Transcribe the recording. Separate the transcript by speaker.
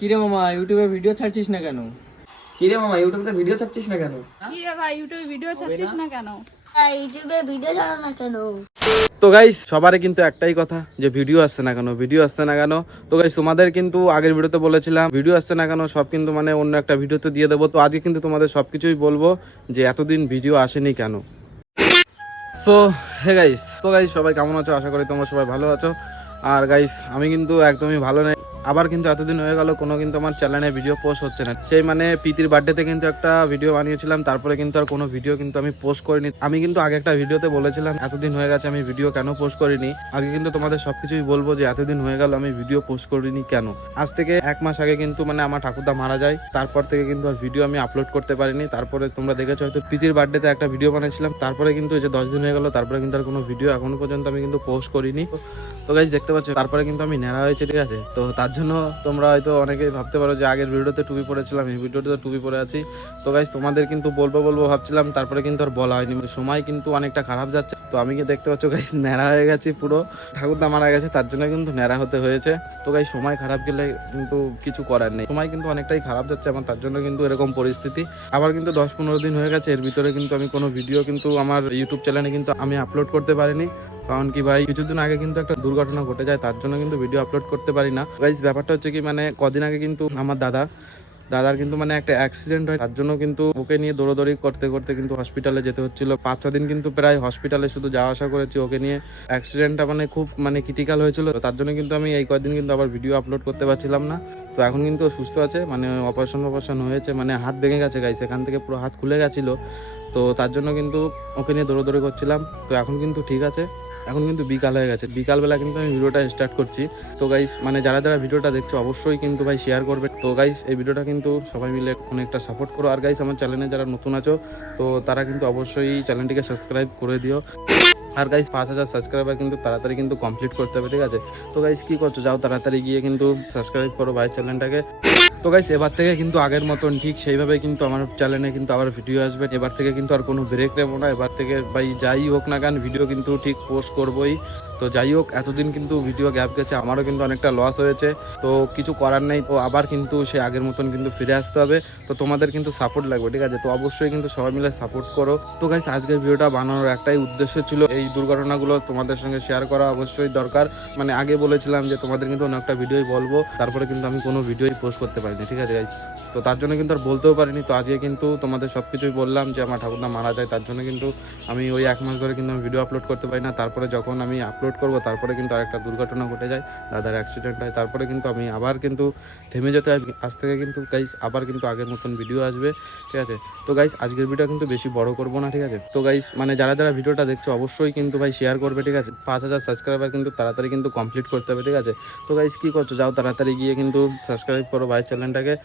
Speaker 1: কিরে মামা ইউটিউবে ভিডিও ছাড়ছিস না কেন?
Speaker 2: কিরে মামা ইউটিউবে ভিডিও চাচ্ছিস না কেন?
Speaker 3: কি রে ভাই ইউটিউবে ভিডিও ছাড়ছিস না। কেন?
Speaker 4: ইউটিউবে ভিডিও ছাড়ো না কেন?
Speaker 5: তো গাইস সবারই কিন্তু একটাই কথা যে ভিডিও আসছে না কেন ভিডিও আসছে না কেন? তো গাইস তোমাদের কিন্তু আগের ভিডিওতে বলেছিলাম ভিডিও আসছে না কেন সব কিন্তু মানে অন্য একটা ভিডিওতে দিয়ে দেবো। তো আজকে কিন্তু তোমাদের সবকিছুই বলব যে এতদিন ভিডিও আসেনি কেন? সো হে গাইস তো গাইস সবাই কেমন আছো? আশা করি তোমরা সবাই ভালো আছো। আর গাইস আমি কিন্তু একদমই ভালো নেই। আবার কিন্তু এতদিন হয়ে গেল, কোনো কিন্তু আমার চ্যানেলে ভিডিও পোস্ট হচ্ছে না। সেই মানে প্রীতির বার্থডেতে কিন্তু একটা ভিডিও বানিয়েছিলাম, তারপরে কিন্তু আর কোনো ভিডিও কিন্তু আমি পোস্ট করিনি। আমি কিন্তু আগে একটা ভিডিওতে বলেছিলাম, এতদিন হয়ে গেছে, আমি ভিডিও কেন পোস্ট করিনি? আজকে কিন্তু তোমাদের সবকিছুই বলব যে, এতদিন হয়ে গেল, আমি ভিডিও পোস্ট করিনি কেন? আজ থেকে এক মাস আগে কিন্তু মানে আমার ঠাকুরদা মারা যায়, তারপর থেকে কিন্তু আর ভিডিও আমি আপলোড করতে পারিনি। তারপরে তোমরা দেখেছ হয়তো প্রীতির বার্থডেতে একটা ভিডিও বানিয়েছিলাম, তারপরে কিন্তু এই যে দশ দিন হয়ে গেল, তারপরে কিন্তু আর কোনো ভিডিও এখনও পর্যন্ত আমি কিন্তু পোস্ট করিনি। তো গাইজ দেখতে পাচ্ছ, তারপরে কিন্তু আমি নেড়া হয়েছে, ঠিক আছে? তো তার জন্য তোমরা হয়তো অনেকেই ভাবতে পারো যে আগের ভিডিওতে টুপি পরেছিলাম, এই ভিডিওতে টুপি পরে আছি। তো গাইজ তোমাদের কিন্তু বলব বলব ভাবছিলাম, তারপরে কিন্তু আর বলা হয়নি। সময় কিন্তু অনেকটা খারাপ যাচ্ছে। তো আমি কি দেখতে পাচ্ছ গাইজ ন্যাড়া হয়ে গেছি পুরো। ঠাকুরদা মারা গেছে, তার জন্য কিন্তু ন্যাড়া হতে হয়েছে। তো গাইজ সময় খারাপ গেলে কিন্তু কিছু করার নেই। সময় কিন্তু অনেকটাই খারাপ যাচ্ছে আমার, তার জন্য কিন্তু এরকম পরিস্থিতি। আবার কিন্তু দশ পনেরো দিন হয়ে গেছে, এর ভিতরে কিন্তু আমি কোনো ভিডিও কিন্তু আমার ইউটিউব চ্যানেলে কিন্তু আমি আপলোড করতে পারিনি। কারণ কি ভাই, কিছুদিন আগে কিন্তু একটা দুর্ঘটনা ঘটে যায়, তার জন্য কিন্তু ভিডিও আপলোড করতে পারি না। গাইজ ব্যাপারটা হচ্ছে কি মানে কদিন আগে কিন্তু আমার দাদা, দাদার কিন্তু মানে একটা অ্যাক্সিডেন্ট হয়, তার জন্য কিন্তু ওকে নিয়ে দৌড়োদৌড়ি করতে করতে কিন্তু হসপিটালে যেতে হচ্ছিল। পাঁচ ছ দিন কিন্তু প্রায় হসপিটালে শুধু যাওয়া আসা করেছি ওকে নিয়ে। অ্যাক্সিডেন্টটা মানে খুব মানে ক্রিটিক্যাল হয়েছিল তার জন্য কিন্তু আমি এই কয়েকদিন কিন্তু আবার ভিডিও আপলোড করতে পারছিলাম না। তো এখন কিন্তু সুস্থ আছে মানে অপারেশন অপারেশন হয়েছে মানে হাত ভেঙে গেছে গাইস এখান থেকে পুরো হাত খুলে গেছিল। তো তার জন্য কিন্তু ওকে নিয়ে দৌড়োদৌড়ি করছিলাম, তো এখন কিন্তু ঠিক আছে। এখন কিন্তু বিকাল হয়ে গেছে। বিকালবেলা কিন্তু আমি ভিডিওটা স্টার্ট করছি। তো গাইস মানে যারা যারা ভিডিওটা দেখছ, অবশ্যই কিন্তু ভাই শেয়ার করবে। তো গাইস এই ভিডিওটা কিন্তু সবাই মিলে অনেকটা সাপোর্ট করো। আর গাইস আমার চ্যানেলে যারা নতুন আছো, তো তারা কিন্তু অবশ্যই চ্যানেলটিকে সাবস্ক্রাইব করে দিও। আর গাইস পাঁচ হাজার সাবস্ক্রাইবার কিন্তু তাড়াতাড়ি কিন্তু কমপ্লিট করতে হবে, ঠিক আছে? তো গাইস কি করছ? যাও তাড়াতাড়ি গিয়ে কিন্তু সাবস্ক্রাইব করো ভাই চ্যানেলটাকে তো গাইস এবার থেকে কিন্তু আগের মতন, ঠিক সেইভাবে কিন্তু আমার চ্যানেলে কিন্তু আবার ভিডিও আসবে। এবার থেকে কিন্তু আর কোনো ব্রেক নেব না। এবার থেকে ভাই, যাই হোক না কেন ভিডিও কিন্তু ঠিক পোস্ট করবোই। তো যাই হোক, এতদিন কিন্তু ভিডিও গ্যাপ গেছে, আমারও কিন্তু অনেকটা লস হয়েছে। তো কিছু করার নেই, তো আবার কিন্তু সে আগের মতন কিন্তু ফিরে আসতে হবে। তো তোমাদের কিন্তু সাপোর্ট লাগবে, ঠিক আছে? তো অবশ্যই কিন্তু সবাই মিলে সাপোর্ট করো। তো গাইস আজকের ভিডিওটা বানানোর একটাই উদ্দেশ্য ছিল, এই দুর্ঘটনাগুলো তোমাদের সঙ্গে শেয়ার করা অবশ্যই দরকার। মানে আগে বলেছিলাম যে তোমাদের কিন্তু অন্য একটা ভিডিওই বলব, তারপরে কিন্তু আমি কোনো ভিডিওই পোস্ট করতে পারিনি ঠিক আছে গাইস তো তার জন্য কিন্তু আর বলতেও পারিনি। তো আজকে কিন্তু তোমাদের সব কিছুই বললাম যে আমার ঠাকুরদা মারা যায়, তার জন্য কিন্তু আমি ওই এক মাস ধরে কিন্তু আমি ভিডিও আপলোড করতে পারি না। তারপরে যখন আমি আপলোড করব, তারপরে কিন্তু আরেকটা দুর্ঘটনা ঘটে যায়, দাদার অ্যাক্সিডেন্ট হয়। তারপরে কিন্তু আমি আবার কিন্তু থেমে যেতে হয়। আজ থেকে কিন্তু গাইস আবার কিন্তু আগের মতন ভিডিও আসবে, ঠিক আছে? তো গাইস আজকের ভিডিও কিন্তু বেশি বড় করব না, ঠিক আছে? তো গাইস মানে যারা যারা ভিডিওটা দেখছ, অবশ্যই কিন্তু ভাই শেয়ার করবে, ঠিক আছে? পাঁচ হাজার সাবস্ক্রাইবার কিন্তু তাড়াতাড়ি কিন্তু কমপ্লিট করতে হবে, ঠিক আছে? তো গাইস কী করছ? যাও তাড়াতাড়ি গিয়ে কিন্তু সাবস্ক্রাইব করো ভাই চ্যানেলটাকে